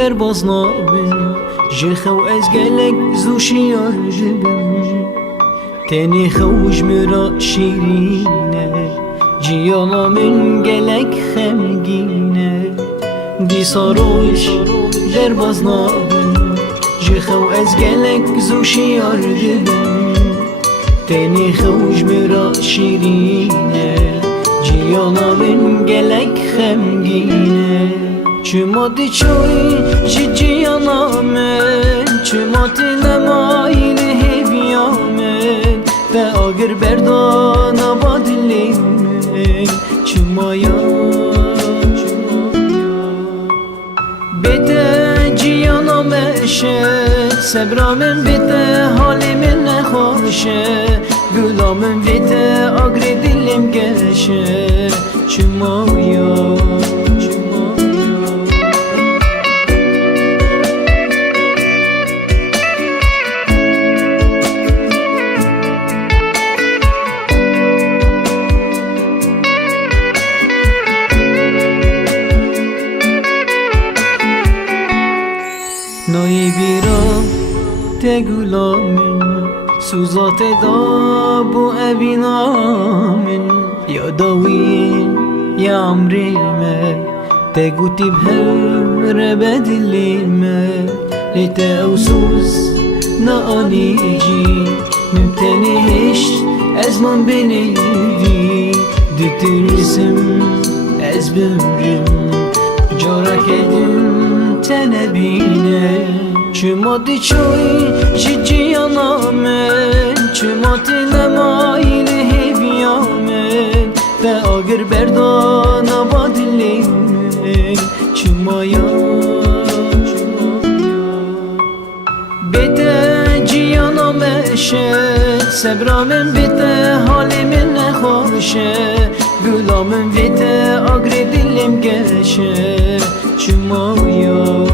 در باز نابن جخو از گلک زوشیار جبن تنی خوش مرا شیرینه جیانا من گلک خمگینه دی ساروش در باز نابن جخو از گلک زوشیار جبن تنی خوش مرا شیرینه جیانا من گلک خمگینه چما دی چوی جی جیانا من چما تی نمایل هیویا من ده آگر بردانا با دلی من چما یا بیته جیانا مشه سبرا من بیته حالی من نخوشه گلا من بیته آگر دلیم گشه چما یا نایی بیرا ته گلا من سوزات دا بو اوینا من یاداوی یا عمری من ته گوتی بهر بدلی من لیت اوسوز نانی جی ممتنیش از من بنیدی دترسم از بمرم جارا کدم تنبینه چما دی چوی جی جیانا من چما تی نمایل هیویا من ده آگر بردانا با دلی من چما یا بیته جیانا مشه سبرا من بیته حالی من نخوشه گلا من بیته آگر دلیم گشه چما یا